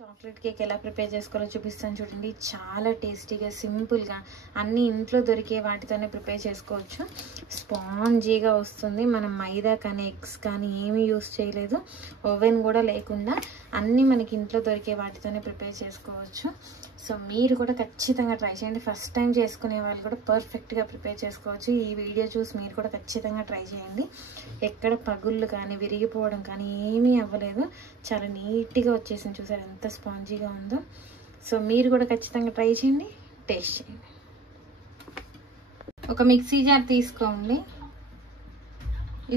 Chocolate cake ఎలా prepare చేసుకోవాలో చూపిస్తాను చూడండి. చాలా టేస్టీగా సింపుల్గా అన్ని ఇంట్లో దొరికే వాటితోనే ప్రిపేర్ చేసుకోవచ్చు. స్పాంజీగా వస్తుంది. మనం మైదా కానీ ఎగ్స్ కానీ ఏమీ యూస్ చేయలేదు, ఓవెన్ కూడా లేకుండా అన్నీ మనకి ఇంట్లో దొరికే వాటితోనే ప్రిపేర్ చేసుకోవచ్చు. సో మీరు కూడా ఖచ్చితంగా ట్రై చేయండి. ఫస్ట్ టైం చేసుకునే వాళ్ళు కూడా పర్ఫెక్ట్గా ప్రిపేర్ చేసుకోవచ్చు. ఈ వీడియో చూసి మీరు కూడా ఖచ్చితంగా ట్రై చేయండి. ఎక్కడ పగుళ్ళు కానీ విరిగిపోవడం కానీ ఏమీ అవ్వలేదు, చాలా నీట్గా వచ్చేసింది. చూసారు ఎంత స్పాంజీగా ఉందో. సో మీరు కూడా ఖచ్చితంగా ట్రై చేయండి, టేస్ట్ చేయండి. ఒక మిక్సీ జార్ తీసుకోండి.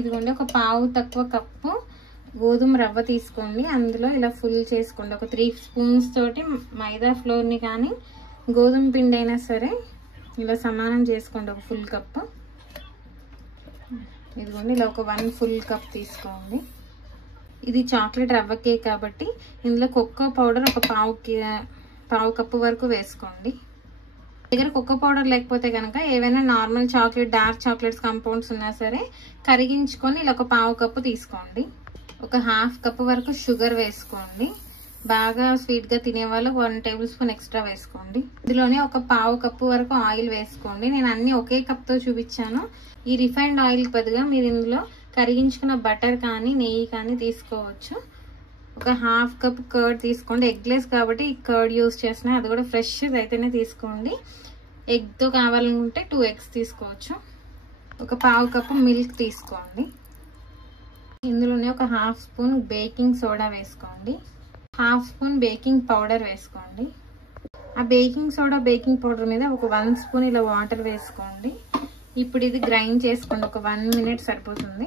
ఇదిగోండి, ఒక పావు తక్కువ కప్పు గోధుమ రవ్వ తీసుకోండి. అందులో ఇలా ఫుల్ చేసుకోండి. ఒక 3 స్పూన్స్ తోటి మైదా ఫ్లోర్ని కానీ గోధుమ పిండి అయినా సరే ఇలా సమానం చేసుకోండి. ఒక ఫుల్ కప్పు. ఇదిగోండి, ఇలా ఒక 1 ఫుల్ కప్ తీసుకోండి. ఇది చాక్లెట్ రవ్వ కేక్ కాబట్టి ఇందులో కోకో పౌడర్ ఒక పావు కప్పు వరకు వేసుకోండి. దగ్గర కోకో పౌడర్ లేకపోతే కనుక ఏవైనా normal chocolate, dark chocolates compounds ఉన్నా సరే కరిగించుకొని ఇలా ఒక పావు కప్పు తీసుకోండి. ఒక 1/2 కప్పు వరకు షుగర్ వేసుకోండి. బాగా స్వీట్గా తినేవాళ్ళు 1 టేబుల్ స్పూన్ ఎక్స్ట్రా వేసుకోండి. ఇందులోనే ఒక పావు కప్పు వరకు ఆయిల్ వేసుకోండి. నేను అన్ని ఒకే కప్తో చూపించాను. ఈ రిఫైన్డ్ ఆయిల్ బదులుగా మీరు ఇందులో కరిగించుకున్న బటర్ కానీ నెయ్యి కానీ తీసుకోవచ్చు. ఒక 1/2 కప్ కర్డ్ తీసుకోండి. ఎగ్లెస్ కాబట్టి ఈ కర్డ్ యూస్ చేస్తున్నా, అది కూడా ఫ్రెష్ అయితేనే తీసుకోండి. ఎగ్తో కావాలనుకుంటే 2 ఎగ్స్ తీసుకోవచ్చు. ఒక పావు కప్పు మిల్క్ తీసుకోండి. ఇందులోనే ఒక 1/2 స్పూన్ బేకింగ్ సోడా వేసుకోండి. 1/2 స్పూన్ బేకింగ్ పౌడర్ వేసుకోండి. ఆ బేకింగ్ సోడా బేకింగ్ పౌడర్ మీద ఒక 1 స్పూన్ ఇలా వాటర్ వేసుకోండి. ఇప్పుడు ఇది గ్రైండ్ చేసుకోండి. ఒక 1 మినిట్ సరిపోతుంది.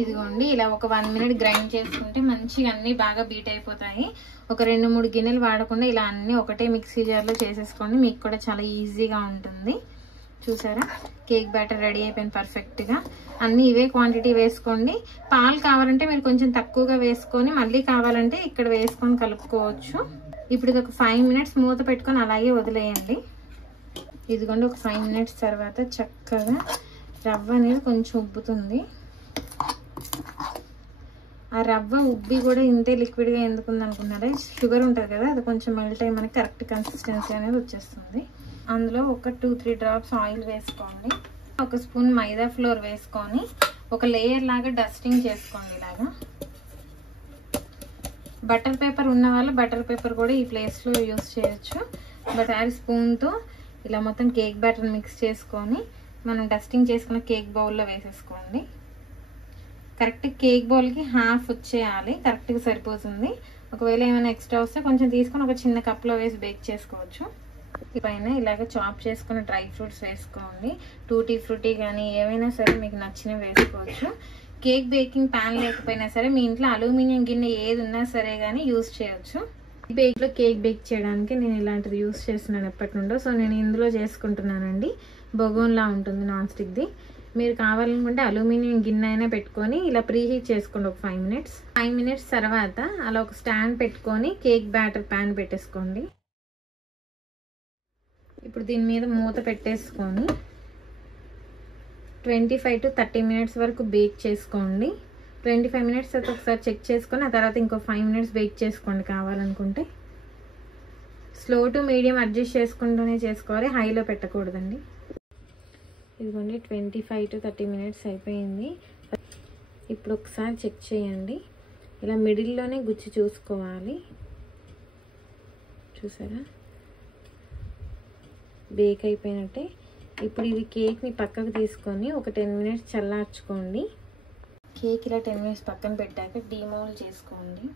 ఇదిగోండి, ఇలా ఒక 1 మినిట్ గ్రైండ్ చేసుకుంటే మంచిగా అన్ని బాగా బీట్ అయిపోతాయి. ఒక 2-3 గిన్నెలు వాడకుండా ఇలా అన్ని ఒకటే మిక్సీ జార్లో చేసేసుకోండి. మీకు కూడా చాలా ఈజీగా ఉంటుంది. చూసారా, కేక్ బ్యాటర్ రెడీ అయిపోయింది పర్ఫెక్ట్గా. అన్నీ ఇవే క్వాంటిటీ వేసుకోండి. పాలు కావాలంటే మీరు కొంచెం తక్కువగా వేసుకొని మళ్ళీ కావాలంటే ఇక్కడ వేసుకొని కలుపుకోవచ్చు. ఇప్పుడు ఇది ఒక 5 మినిట్స్ మూత పెట్టుకొని అలాగే వదిలేయండి. ఇదిగోండి, ఒక 5 మినిట్స్ తర్వాత చక్కగా రవ్వ అనేది కొంచెం ఉబ్బుతుంది. ఆ రవ్వ ఉబ్బి కూడా ఇంతే లిక్విడ్గా ఎందుకుంది అనుకున్నారా, షుగర్ ఉంటుంది కదా, అది కొంచెం మెల్ట్ అయ్యి మనకి కరెక్ట్ కన్సిస్టెన్సీ అనేది వచ్చేస్తుంది. అందులో ఒక 2-3 డ్రాప్స్ ఆయిల్ వేసుకోండి. ఒక స్పూన్ మైదా ఫ్లోర్ వేసుకొని ఒక లేయర్ లాగా డస్టింగ్ చేసుకోండి. ఇలాగా బటర్ పేపర్ ఉన్న వాళ్ళు బటర్ పేపర్ కూడా ఈ ప్లేస్లో యూస్ చేయొచ్చు. బట్ స్పూన్తో ఇలా మొత్తం కేక్ బ్యాటర్ మిక్స్ చేసుకొని మనం డస్టింగ్ చేసుకున్న కేక్ బౌల్లో వేసేసుకోండి. కరెక్ట్ కేక్ బౌల్కి 1/2 వచ్చేయాలి, కరెక్ట్గా సరిపోతుంది. ఒకవేళ ఏమైనా ఎక్స్ట్రా వస్తే కొంచెం తీసుకొని ఒక చిన్న కప్లో వేసి బేక్ చేసుకోవచ్చు. పైన ఇలాగ చాప్ చేసుకున్న డ్రై ఫ్రూట్స్ వేసుకోండి. టూటీ ఫ్రూటీ కానీ ఏవైనా సరే మీకు నచ్చినవి వేసుకోవచ్చు. కేక్ బేకింగ్ ప్యాన్ లేకపోయినా సరే మీ ఇంట్లో అల్యూమినియం గిన్నె ఏది ఉన్నా సరే కానీ యూస్ చేయొచ్చు. బేక్లో కేక్ బేక్ చేయడానికి నేను ఇలాంటిది యూస్ చేస్తున్నాను ఎప్పటి నుండో. సో నేను ఇందులో చేసుకుంటున్నానండి. బొగోన్లా ఉంటుంది, నాన్ స్టిక్ది. మీరు కావాలనుకుంటే అల్యూమినియం గిన్నె అయినా పెట్టుకొని ఇలా ప్రీహీట్ చేసుకోండి ఒక 5 మినిట్స్. 5 మినిట్స్ తర్వాత అలా ఒక స్టాండ్ పెట్టుకొని కేక్ బ్యాటర్ ప్యాన్ పెట్టేసుకోండి. ఇప్పుడు దీని మీద మూత పెట్టేసుకొని 25 to 30 మినిట్స్ వరకు బేక్ చేసుకోండి. 25 మినిట్స్ తర్వాత ఒకసారి చెక్ చేసుకొని ఆ తర్వాత ఇంకో 5 మినిట్స్ బేక్ చేసుకోండి కావాలనుకుంటే. స్లో టు మీడియం అడ్జస్ట్ చేసుకుంటూనే చేసుకోవాలి, హైలో పెట్టకూడదండి. ఇదిగోండి, 25 to 30 మినిట్స్ అయిపోయింది. ఇప్పుడు ఒకసారి చెక్ చేయండి. ఇలా మిడిల్లోనే గుచ్చి చూసుకోవాలి. చూసారా, బేక్ అయిపోయినట్టే. ఇప్పుడు ఇది కేక్ని పక్కకు తీసుకొని ఒక 10 మినిట్స్ చల్లార్చుకోండి. కేక్ ఇలా 10 మినిట్స్ పక్కన పెట్టాక డీమౌల్డ్ చేసుకోండి.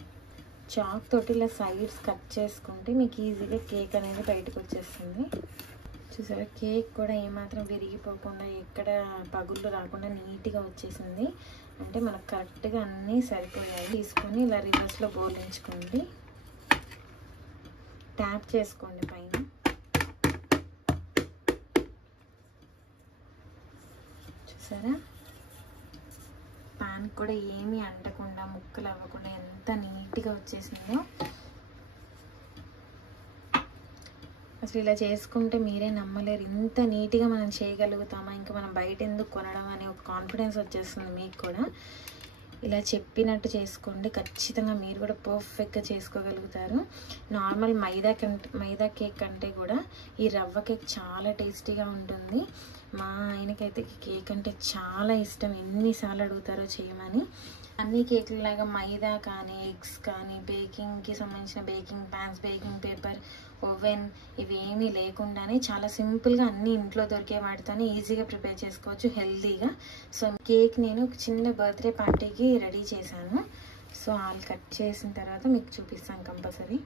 చాక్ తోటి ఇలా సైడ్స్ కట్ చేసుకుంటే మీకు ఈజీగా కేక్ అనేది బయటకు వచ్చేస్తుంది. చూసారా, కేక్ కూడా ఏమాత్రం విరిగిపోకుండా ఎక్కడ పగుళ్ళు రాకుండా నీట్గా వచ్చేసింది. అంటే మనకు కరెక్ట్గా అన్నీ సరిపోయాయి. తీసుకొని ఇలా రివర్స్లో బోర్లించుకోండి. ట్యాప్ చేసుకోండి పైన. చూసారా, పాన్ కూడా ఏమీ అంటకుండా ముక్కలు అవ్వకుండా ఎంత నీట్గా వచ్చేసిందో. అసలు ఇలా చేసుకుంటే మీరే నమ్మలేరు, ఇంత నీట్గా మనం చేయగలుగుతామా, ఇంకా మనం బయట ఎందుకు కొనడం అనే ఒక కాన్ఫిడెన్స్ వచ్చేస్తుంది మీకు కూడా. ఇలా చెప్పినట్టు చేసుకోండి, ఖచ్చితంగా మీరు కూడా పర్ఫెక్ట్గా చేసుకోగలుగుతారు. నార్మల్ మైదా కేక్ కంటే కూడా ఈ రవ్వ కేక్ చాలా టేస్టీగా ఉంటుంది. మా ఆయనకైతే కేక్ అంటే చాలా ఇష్టం, ఎన్నిసార్లు అడుగుతారో చేయమని. అన్ని కేకులలాగా మైదా కానీ ఎగ్స్ కానీ బేకింగ్కి సంబంధించిన baking pans, baking paper, oven ఇవేమీ లేకుండానే చాలా సింపుల్గా అన్ని ఇంట్లో దొరికే వాటితోనే ఈజీగా ప్రిపేర్ చేసుకోవచ్చు హెల్తీగా. సో కేక్ నేను ఒక చిన్న బర్త్డే పార్టీకి రెడీ చేశాను. సో వాళ్ళు కట్ చేసిన తర్వాత మీకు చూపిస్తాను కంపల్సరీ.